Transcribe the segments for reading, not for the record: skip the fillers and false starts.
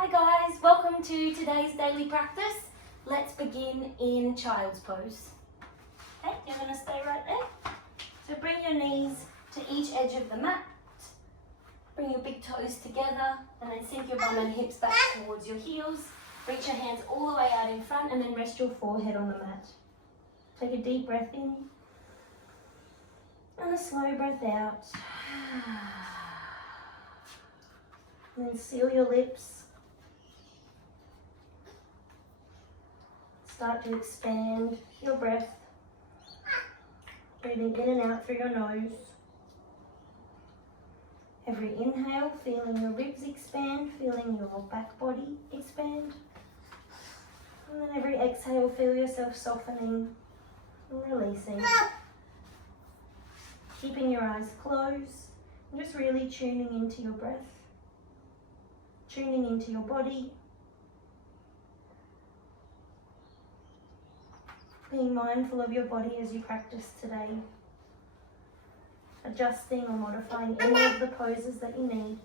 Hi guys, welcome to today's daily practice. Let's begin in child's pose. Okay, you're going to stay right there. So bring your knees to each edge of the mat. Bring your big toes together and then sink your bum and hips back towards your heels. Reach your hands all the way out in front and then rest your forehead on the mat. Take a deep breath in and a slow breath out. And then seal your lips. Start to expand your breath. Breathing in and out through your nose. Every inhale, feeling your ribs expand, feeling your back body expand. And then every exhale, feel yourself softening and releasing. Keeping your eyes closed and just really tuning into your breath. Tuning into your body. Being mindful of your body as you practice today. Adjusting or modifying any of the poses that you need.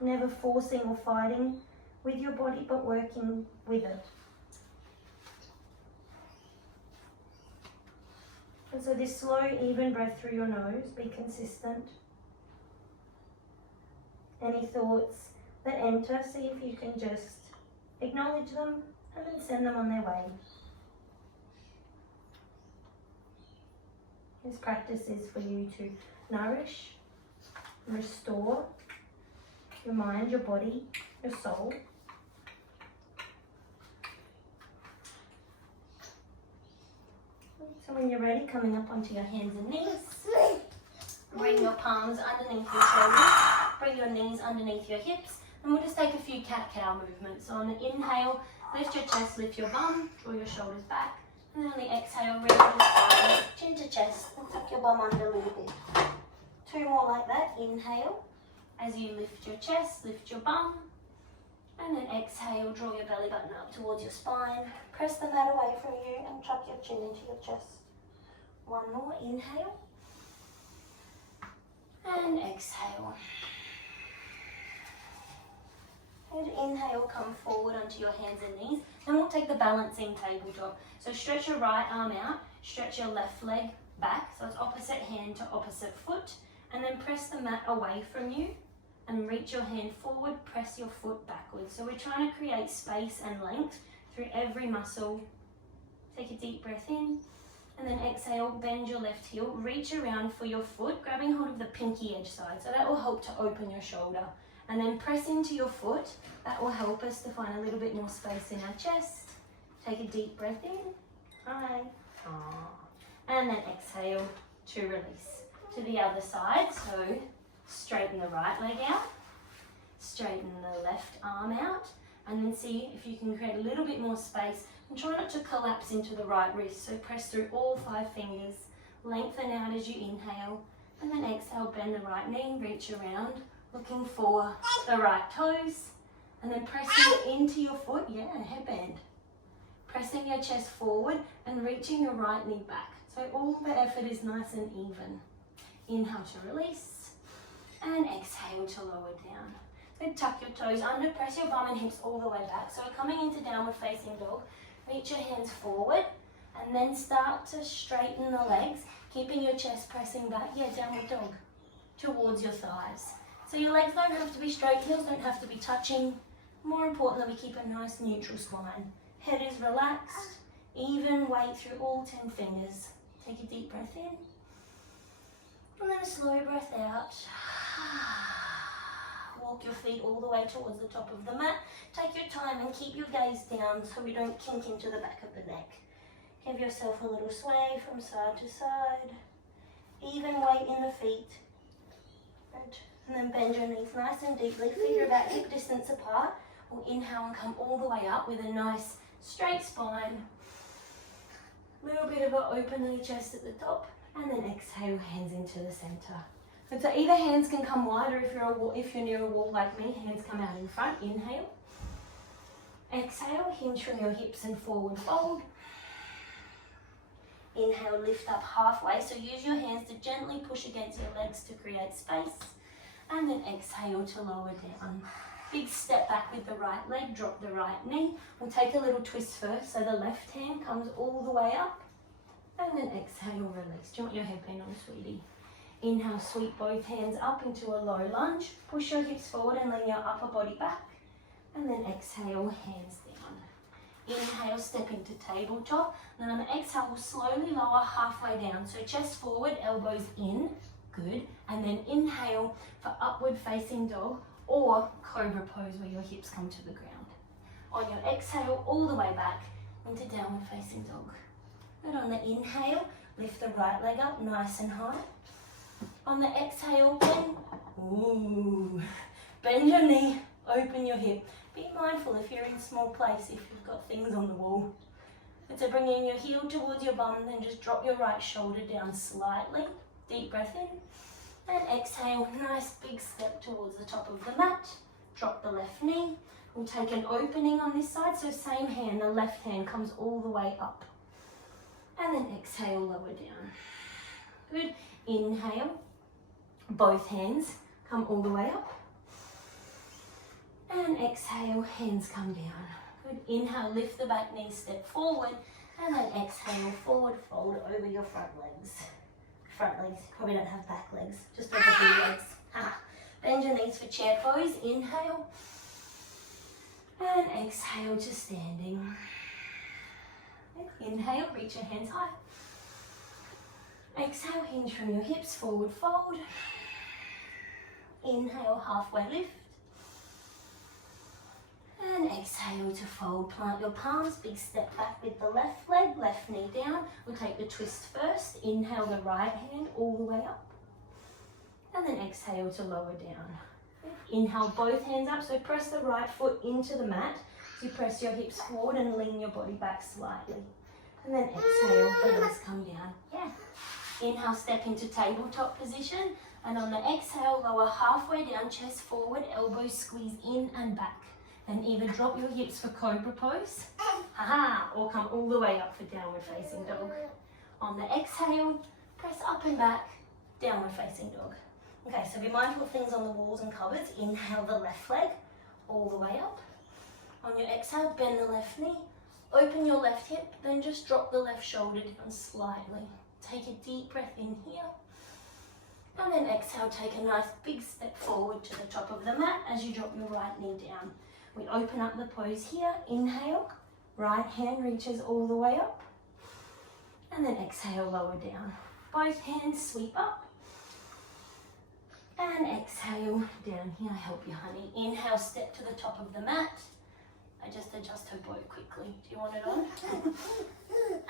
Never forcing or fighting with your body, but working with it. And so this slow, even breath through your nose, be consistent. Any thoughts that enter, see if you can just acknowledge them and then send them on their way. This practice is for you to nourish, restore your mind, your body, your soul. So when you're ready, coming up onto your hands and knees, bring your palms underneath your shoulders, bring your knees underneath your hips, and we'll just take a few cat-cow movements. So on the inhale, lift your chest, lift your bum, draw your shoulders back. And then on the exhale, raise your spine, chin to chest, and tuck your bum under a little bit. Two more like that. Inhale, as you lift your chest, lift your bum. And then exhale, draw your belly button up towards your spine. Press the mat away from you and tuck your chin into your chest. One more. Inhale. And exhale. And inhale, come forward onto your hands and knees. Then we'll take the balancing tabletop. So stretch your right arm out, stretch your left leg back. So it's opposite hand to opposite foot. And then press the mat away from you and reach your hand forward, press your foot backwards. So we're trying to create space and length through every muscle. Take a deep breath in and then exhale, bend your left heel, reach around for your foot, grabbing hold of the pinky edge side. So that will help to open your shoulder. And then press into your foot. That will help us to find a little bit more space in our chest. Take a deep breath in. Hi. And then exhale to release. To the other side. So straighten the right leg out. Straighten the left arm out. And then see if you can create a little bit more space. And try not to collapse into the right wrist. So press through all 5 fingers. Lengthen out as you inhale. And then exhale, bend the right knee, reach around. Looking for the right toes. And then pressing into your foot. Yeah, headband. Pressing your chest forward and reaching your right knee back. So all the effort is nice and even. Inhale to release. And exhale to lower down. So tuck your toes under, press your bum and hips all the way back. So we're coming into downward facing dog. Reach your hands forward and then start to straighten the legs, keeping your chest pressing back. Yeah, downward dog towards your thighs. So your legs don't have to be straight, heels don't have to be touching. More importantly, we keep a nice neutral spine. Head is relaxed, even weight through all 10 fingers. Take a deep breath in. And then a slow breath out. Walk your feet all the way towards the top of the mat. Take your time and keep your gaze down so we don't kink into the back of the neck. Give yourself a little sway from side to side. Even weight in the feet. Good. And then bend your knees nice and deeply. Feet are about hip distance apart. We'll inhale and come all the way up with a nice straight spine. A little bit of an open in the chest at the top. And then exhale, hands into the center. And so either hands can come wide, or if you're near a wall like me, hands come out in front. Inhale. Exhale, hinge from your hips and forward fold. Inhale, lift up halfway. So use your hands to gently push against your legs to create space. And then exhale to lower down. Big step back with the right leg, drop the right knee. We'll take a little twist first, so the left hand comes all the way up, and then exhale, release. Do you want your headband on, sweetie? Inhale, sweep both hands up into a low lunge. Push your hips forward and lean your upper body back, and then exhale, hands down. Inhale, step into tabletop. Then on the exhale, we'll slowly lower halfway down. So chest forward, elbows in, good. And then inhale for upward facing dog or cobra pose where your hips come to the ground. On your exhale, all the way back into downward facing dog. And on the inhale, lift the right leg up nice and high. On the exhale, bend your knee, open your hip. Be mindful if you're in a small place, if you've got things on the wall. So bringing your heel towards your bum, then just drop your right shoulder down slightly. Deep breath in. And exhale, nice big step towards the top of the mat. Drop the left knee. We'll take an opening on this side, so same hand, the left hand comes all the way up. And then exhale, lower down. Good. Inhale, both hands come all the way up. And exhale, hands come down. Good. Inhale, lift the back knee, step forward. And then exhale, forward fold over your front legs. Front legs, probably don't have back legs, just over the legs. Bend your knees for chair pose. Inhale. And exhale to standing. Inhale, reach your hands high. Exhale, hinge from your hips, forward fold. Inhale, halfway lift. And exhale to fold. Plant your palms, big step back with the left leg, left knee down. We'll take the twist first. Inhale the right hand all the way up. And then exhale to lower down. Inhale both hands up, so press the right foot into the mat. So you press your hips forward and lean your body back slightly. And then exhale, release, come down. Yeah. Inhale, step into tabletop position. And on the exhale, lower halfway down, chest forward, elbows squeeze in and back. Then either drop your hips for cobra pose, or come all the way up for downward facing dog. On the exhale, press up and back, downward facing dog. Okay, so be mindful of things on the walls and cupboards. Inhale the left leg, all the way up. On your exhale, bend the left knee, open your left hip, then just drop the left shoulder down slightly. Take a deep breath in here. And then exhale, take a nice big step forward to the top of the mat as you drop your right knee down. We open up the pose here. Inhale, right hand reaches all the way up. And then exhale, lower down. Both hands sweep up. And exhale, down here, help you, honey. Inhale, step to the top of the mat. I just adjust her bow quickly. Do you want it on?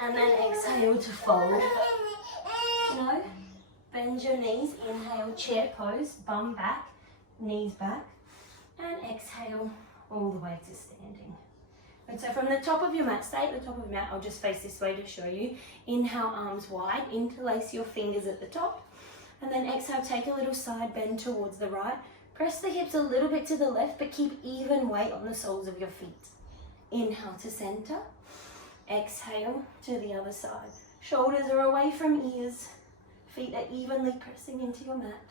And then exhale to fold. No. Bend your knees. Inhale, chair pose, bum back, knees back. And exhale all the way to standing. And so from the top of your mat, stay at the top of your mat. I'll just face this way to show you. Inhale, arms wide. Interlace your fingers at the top. And then exhale, take a little side bend towards the right. Press the hips a little bit to the left, but keep even weight on the soles of your feet. Inhale to center. Exhale to the other side. Shoulders are away from ears. Feet are evenly pressing into your mat.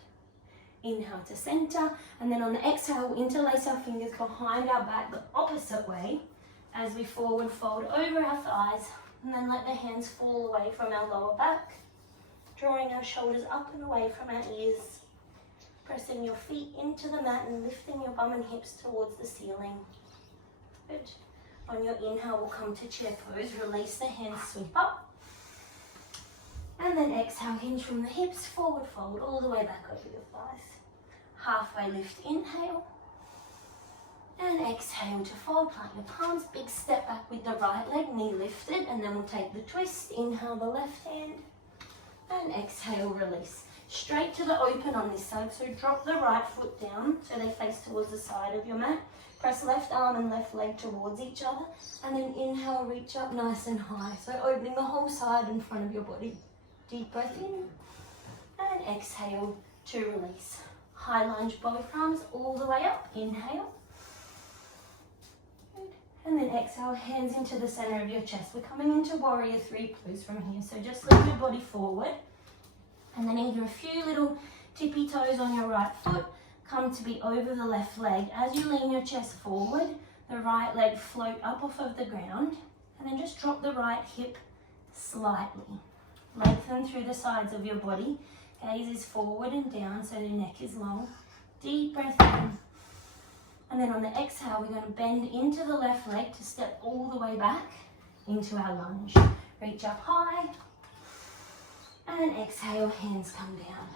Inhale to center. And then on the exhale, we'll interlace our fingers behind our back the opposite way as we forward fold over our thighs. And then let the hands fall away from our lower back. Drawing our shoulders up and away from our ears. Pressing your feet into the mat and lifting your bum and hips towards the ceiling. Good. On your inhale, we'll come to chair pose. Release the hands, sweep up. And then exhale, hinge from the hips, forward fold all the way back over your thighs. Halfway lift, inhale. And exhale to fold, plant your palms. Big step back with the right leg, knee lifted. And then we'll take the twist. Inhale the left hand. And exhale, release. Straight to the open on this side. So drop the right foot down so they face towards the side of your mat. Press left arm and left leg towards each other. And then inhale, reach up nice and high. So opening the whole side in front of your body. Deep breath in. And exhale to release. High lunge, both arms all the way up. Inhale. Good. And then exhale, hands into the center of your chest. We're coming into warrior three pose from here. So just lift your body forward. And then either a few little tippy toes on your right foot. come to be over the left leg. As you lean your chest forward, the right leg float up off of the ground, and then just drop the right hip slightly. Lengthen through the sides of your body. Gaze is forward and down so the neck is long. Deep breath in. And then on the exhale, we're going to bend into the left leg to step all the way back into our lunge. Reach up high. And exhale, hands come down.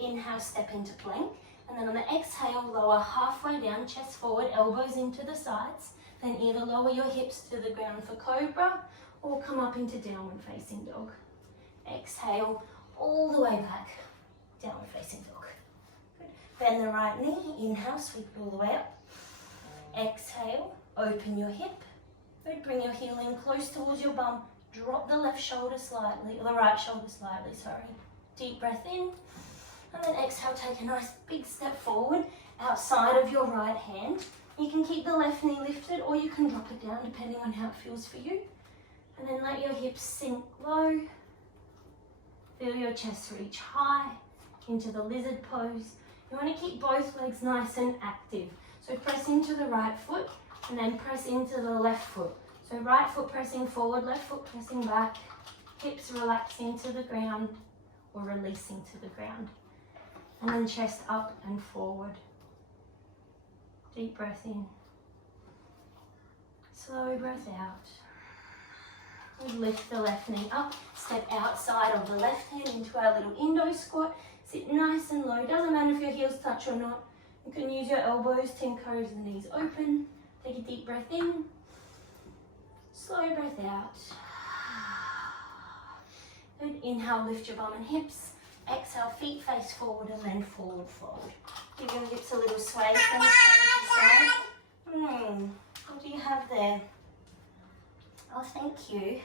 Inhale, step into plank. And then on the exhale, lower halfway down, chest forward, elbows into the sides. Then either lower your hips to the ground for cobra or come up into downward facing dog. Exhale, all the way back, downward facing dog. Good. Bend the right knee, inhale, sweep it all the way up. Exhale, open your hip. Good. Bring your heel in close towards your bum. Drop the left shoulder slightly, or the right shoulder slightly, sorry. Deep breath in. And then exhale, take a nice big step forward outside of your right hand. You can keep the left knee lifted or you can drop it down depending on how it feels for you. And then let your hips sink low. Feel your chest reach high into the lizard pose. You want to keep both legs nice and active. So press into the right foot and then press into the left foot. So right foot pressing forward, left foot pressing back, hips relaxing to the ground or releasing to the ground. And then chest up and forward. Deep breath in. Slow breath out. We lift the left knee up, step outside of the left hand into our little Indo squat. Sit nice and low. Doesn't matter if your heels touch or not. You can use your elbows to encourage the knees open. Take a deep breath in. Slow breath out. Good. Inhale, lift your bum and hips. Exhale, feet face forward and then forward fold. Give your hips a little sway from side to side. What do you have there? Oh, thank you.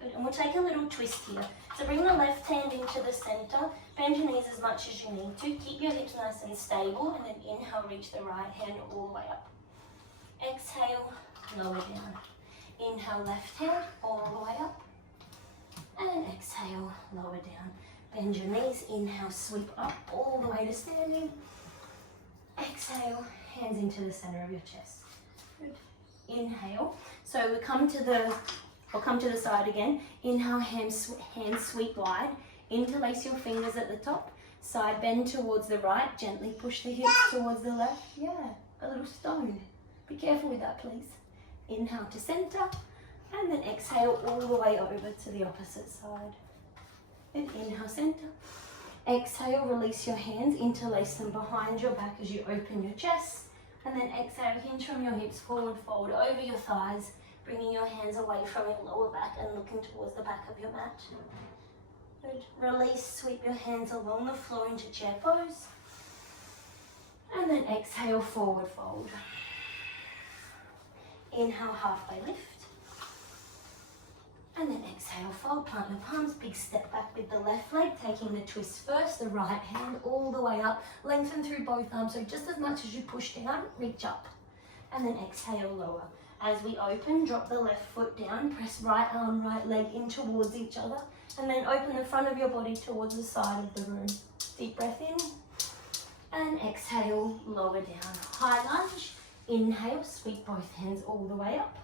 Good, and we'll take a little twist here. So bring the left hand into the center. Bend your knees as much as you need to. Keep your hips nice and stable, and then inhale, reach the right hand all the way up. Exhale, lower down. Inhale, left hand all the way up. And exhale, lower down. Bend your knees, inhale, sweep up all the way to standing. Exhale, hands into the center of your chest. Good. Inhale. So we'll come to the side again. Inhale, hands sweep wide. Interlace your fingers at the top. Side bend towards the right. Gently push the hips towards the left. Yeah, a little stone. Be careful with that, please. Inhale to center. And then exhale all the way over to the opposite side. And inhale, center. Exhale, release your hands, interlace them behind your back as you open your chest. And then exhale, hinge from your hips, forward fold over your thighs, bringing your hands away from your lower back and looking towards the back of your mat. Good. Release, sweep your hands along the floor into chair pose. And then exhale, forward fold. Inhale, halfway lift. And then exhale, fold, plant your palms, big step back with the left leg, taking the twist first, the right hand all the way up, lengthen through both arms, so just as much as you push down, reach up. And then exhale, lower. As we open, drop the left foot down, press right arm, right leg in towards each other, and then open the front of your body towards the side of the room. Deep breath in, and exhale, lower down. High lunge, inhale, sweep both hands all the way up.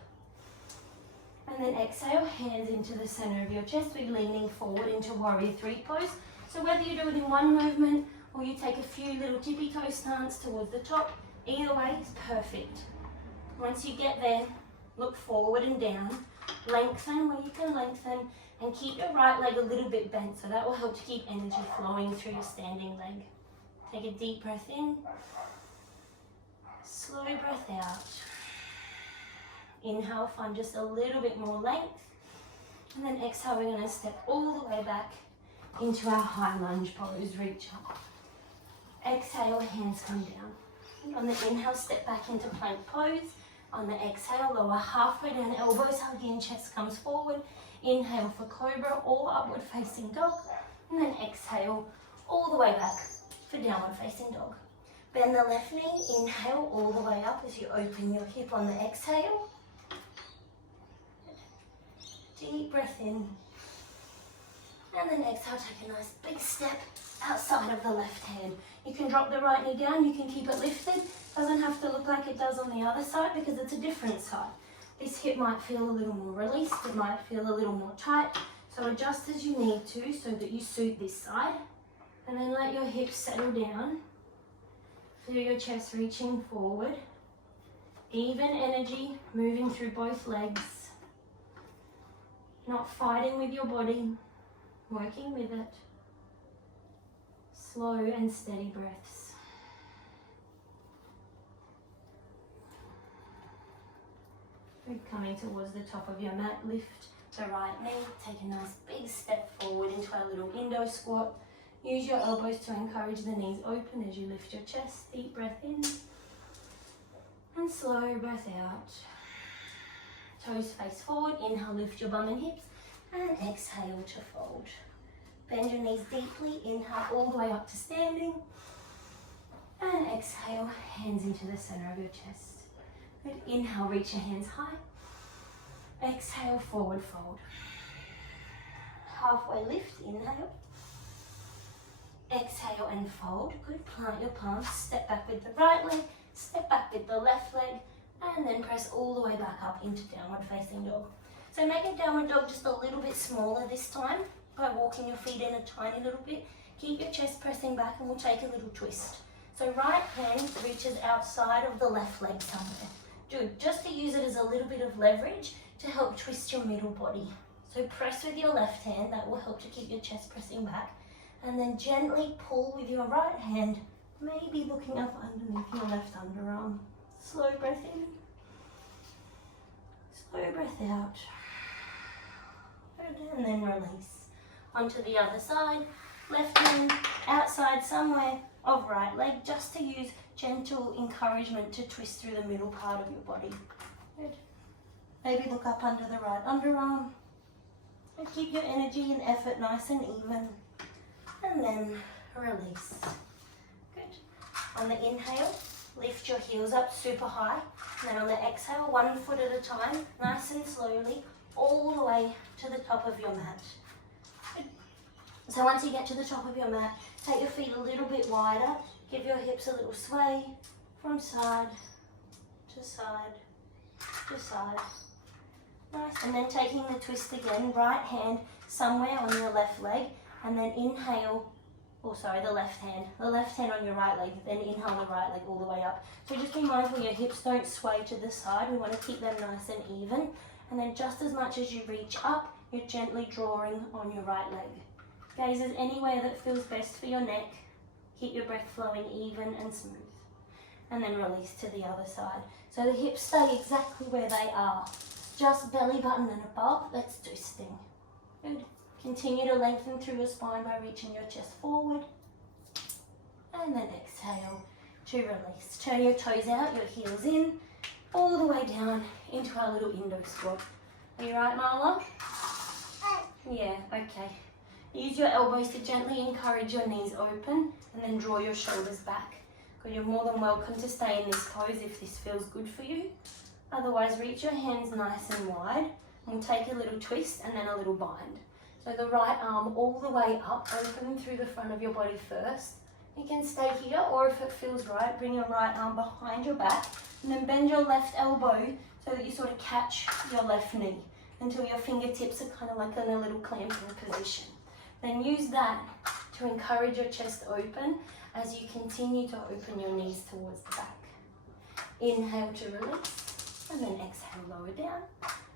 And then exhale, hands into the center of your chest. We're leaning forward into warrior three pose. So whether you do it in one movement or you take a few little tippy toe stance towards the top, either way is perfect. Once you get there, look forward and down. Lengthen where you can lengthen and keep your right leg a little bit bent. So that will help to keep energy flowing through your standing leg. Take a deep breath in. Slow breath out. Inhale, find just a little bit more length. And then exhale, we're going to step all the way back into our high lunge pose. Reach up. Exhale, hands come down. And on the inhale, step back into plank pose. On the exhale, lower halfway down, elbows hug in, chest comes forward. Inhale for cobra or upward facing dog. And then exhale all the way back for downward facing dog. Bend the left knee, inhale all the way up as you open your hip on the exhale. Deep breath in. And then exhale, take a nice big step outside of the left hand. You can drop the right knee down, you can keep it lifted. Doesn't have to look like it does on the other side because it's a different side. This hip might feel a little more released, it might feel a little more tight. So adjust as you need to so that you suit this side. And then let your hips settle down. Feel your chest reaching forward. Even energy moving through both legs. Not fighting with your body, working with it. Slow and steady breaths. Good. Coming towards the top of your mat, lift the right knee, take a nice big step forward into our little Indo squat. Use your elbows to encourage the knees open as you lift your chest. Deep breath in and slow breath out. Toes face forward, inhale, lift your bum and hips, and exhale to fold. Bend your knees deeply, inhale all the way up to standing, and exhale, hands into the center of your chest. Good, inhale, reach your hands high, exhale, forward fold. Halfway lift, inhale, exhale and fold. Good, plant your palms, step back with the right leg, step back with the left leg, and then press all the way back up into downward facing dog. So make a downward dog just a little bit smaller this time by walking your feet in a tiny little bit. Keep your chest pressing back and we'll take a little twist. So right hand reaches outside of the left leg somewhere. Good, just to use it as a little bit of leverage to help twist your middle body. So press with your left hand, that will help to keep your chest pressing back. And then gently pull with your right hand, maybe looking up underneath your left underarm. Slow breath in, slow breath out, and then release. Onto the other side, left hand outside somewhere of right leg, just to use gentle encouragement to twist through the middle part of your body. Good. Maybe look up under the right underarm, and keep your energy and effort nice and even, and then release. Good. On the inhale, lift your heels up super high, and then on the exhale, 1 foot at a time, nice and slowly, all the way to the top of your mat. Good. So once you get to the top of your mat, take your feet a little bit wider, give your hips a little sway from side to side to side. Nice, and then taking the twist again, right hand somewhere on your left leg, and then inhale, the left hand on your right leg, then inhale the right leg all the way up. So just be mindful your hips don't sway to the side, we want to keep them nice and even. And then just as much as you reach up, you're gently drawing on your right leg. Gazes anywhere that feels best for your neck. Keep your breath flowing even and smooth. And then release to the other side. So the hips stay exactly where they are. Just belly button and above, that's twisting. Good. Continue to lengthen through your spine by reaching your chest forward. And then exhale to release. Turn your toes out, your heels in, all the way down into our little Indo squat. Are you right, Marla? Yeah, okay. Use your elbows to gently encourage your knees open and then draw your shoulders back. Good, you're more than welcome to stay in this pose if this feels good for you. Otherwise, reach your hands nice and wide and we'll take a little twist and then a little bind. So the right arm all the way up, open through the front of your body first. You can stay here, or if it feels right, bring your right arm behind your back and then bend your left elbow so that you sort of catch your left knee until your fingertips are kind of like in a little clamping position. Then use that to encourage your chest open as you continue to open your knees towards the back. Inhale to release, and then exhale, lower down.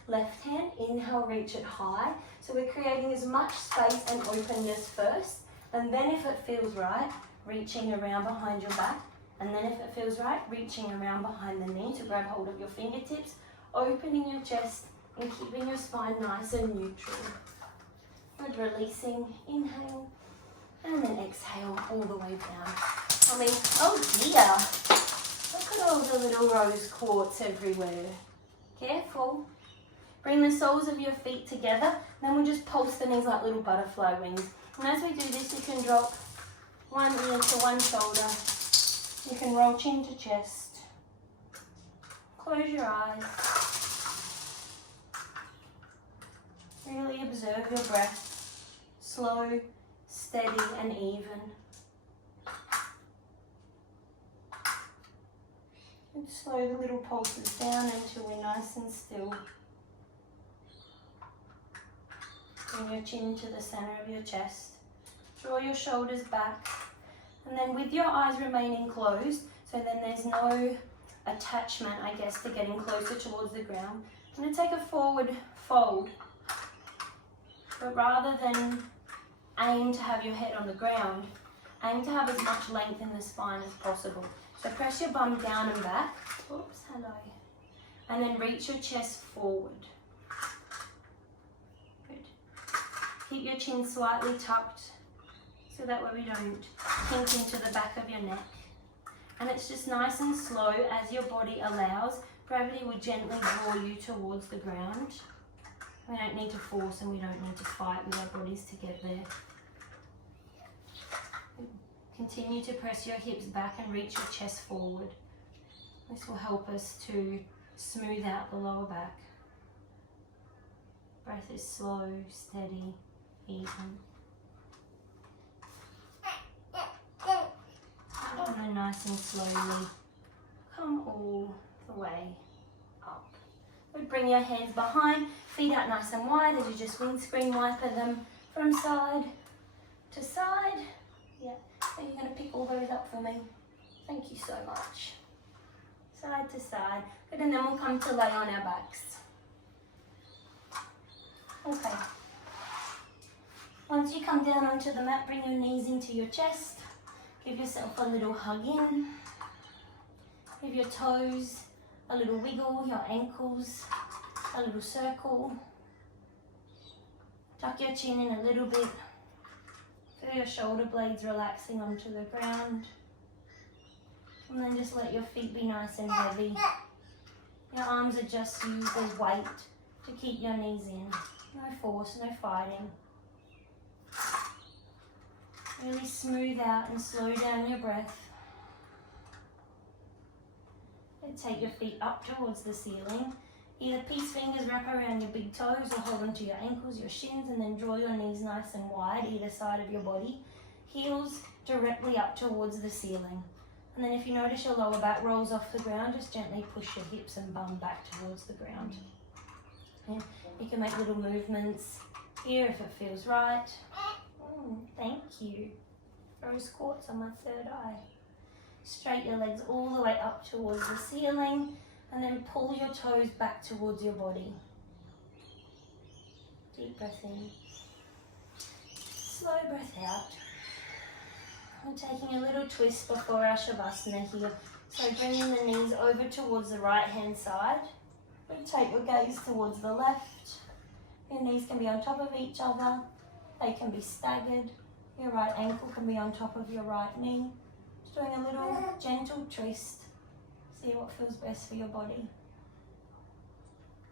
Left hand, inhale, reach it high. So we're creating as much space and openness first, and then if it feels right, reaching around behind your back, and then if it feels right, reaching around behind the knee to grab hold of your fingertips, opening your chest and keeping your spine nice and neutral. Good, releasing, inhale, and then exhale all the way down. Oh dear, look at all the little rose quartz everywhere. Careful. Bring the soles of your feet together, then we'll just pulse the knees like little butterfly wings. And as we do this, you can drop one ear to one shoulder. You can roll chin to chest. Close your eyes. Really observe your breath. Slow, steady and even. And slow the little pulses down until we're nice and still. Bring your chin to the center of your chest. Draw your shoulders back. And then with your eyes remaining closed, so then there's no attachment, I guess, to getting closer towards the ground, I'm going to take a forward fold. But rather than aim to have your head on the ground, aim to have as much length in the spine as possible. So press your bum down and back. Oops, hello. And then reach your chest forward. Good. Keep your chin slightly tucked so that way we don't sink into the back of your neck. And it's just nice and slow as your body allows. Gravity will gently draw you towards the ground. We don't need to force and we don't need to fight with our bodies to get there. Continue to press your hips back and reach your chest forward. This will help us to smooth out the lower back. Breath is slow, steady, even. And then nice and slowly come all the way up. We'd bring your hands behind, feet out nice and wide as you just windscreen wiper them from side to side. Yeah, so you're going to pick all those up for me. Thank you so much. Side to side. Good, and then we'll come to lay on our backs. Okay. Once you come down onto the mat, bring your knees into your chest. Give yourself a little hug in. Give your toes a little wiggle, your ankles a little circle. Tuck your chin in a little bit. Feel your shoulder blades relaxing onto the ground. And then just let your feet be nice and heavy. Your arms are just used as weight to keep your knees in. No force, no fighting. Really smooth out and slow down your breath. And take your feet up towards the ceiling. Either peace fingers wrap around your big toes or hold onto your ankles, your shins, and then draw your knees nice and wide either side of your body. Heels directly up towards the ceiling. And then if you notice your lower back rolls off the ground, just gently push your hips and bum back towards the ground. And you can make little movements here if it feels right. Thank you. Rose quartz on my third eye. Straighten your legs all the way up towards the ceiling and then pull your toes back towards your body. Deep breath in. Slow breath out. We're taking a little twist before our Shavasana here. So bringing the knees over towards the right hand side. Rotate your gaze towards the left. Your knees can be on top of each other. They can be staggered. Your right ankle can be on top of your right knee. Just doing a little gentle twist. See what feels best for your body.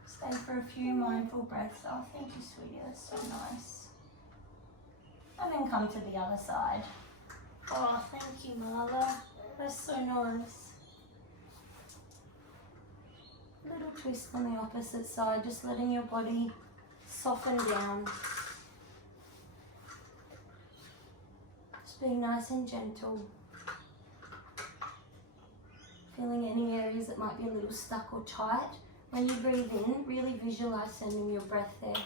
Stay for a few mindful breaths. Oh, thank you, sweetie. That's so nice. And then come to the other side. Oh, thank you, Marla. That's so nice. A little twist on the opposite side, just letting your body soften down. Just being nice and gentle. Feeling any areas that might be a little stuck or tight. When you breathe in, really visualize sending your breath there.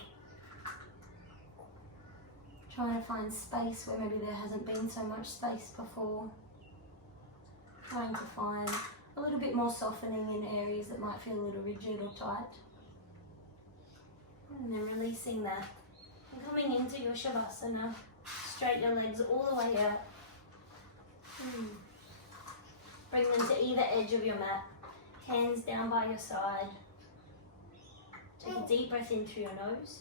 Trying to find space where maybe there hasn't been so much space before. Trying to find a little bit more softening in areas that might feel a little rigid or tight. And then releasing that. And coming into your Shavasana. Straighten your legs all the way out. Bring them to either edge of your mat. Hands down by your side. Take a deep breath in through your nose.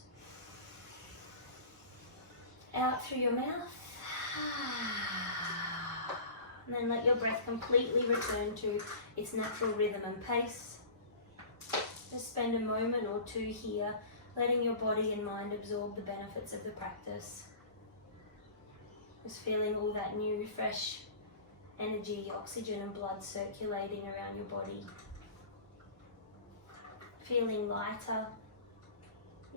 Out through your mouth. And then let your breath completely return to its natural rhythm and pace. Just spend a moment or two here, letting your body and mind absorb the benefits of the practice. Just feeling all that new, fresh energy, oxygen and blood circulating around your body. Feeling lighter,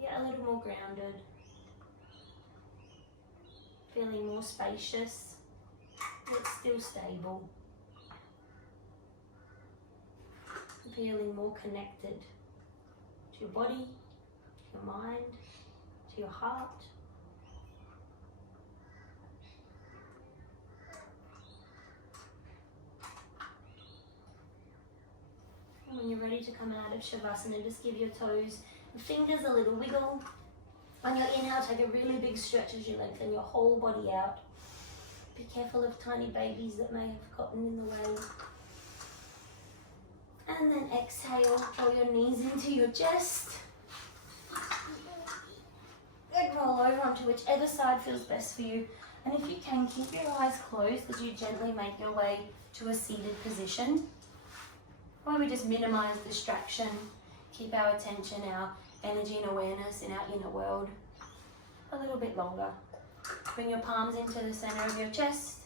yeah, a little more grounded. feeling more spacious, but still stable. Feeling more connected to your body, to your mind, to your heart. And when you're ready to come out of Shavasana, just give your toes and fingers a little wiggle. On your inhale, take a really big stretch as you lengthen your whole body out. Be careful of tiny babies that may have gotten in the way. And then exhale, draw your knees into your chest. And roll over onto whichever side feels best for you. And if you can, keep your eyes closed as you gently make your way to a seated position, where we just minimize distraction, keep our attention, our energy and awareness in our inner world a little bit longer. Bring your palms into the center of your chest,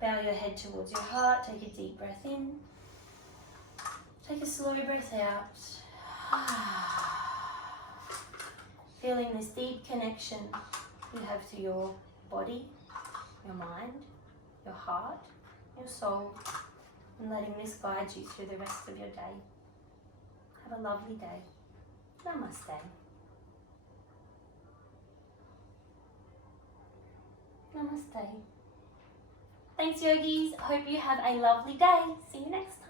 bow your head towards your heart, take a deep breath in, take a slow breath out. Feeling this deep connection you have to your body, your mind, your heart, your soul, and letting this guide you through the rest of your day. Have a lovely day. Namaste. Namaste. Thanks, yogis. Hope you have a lovely day. See you next time.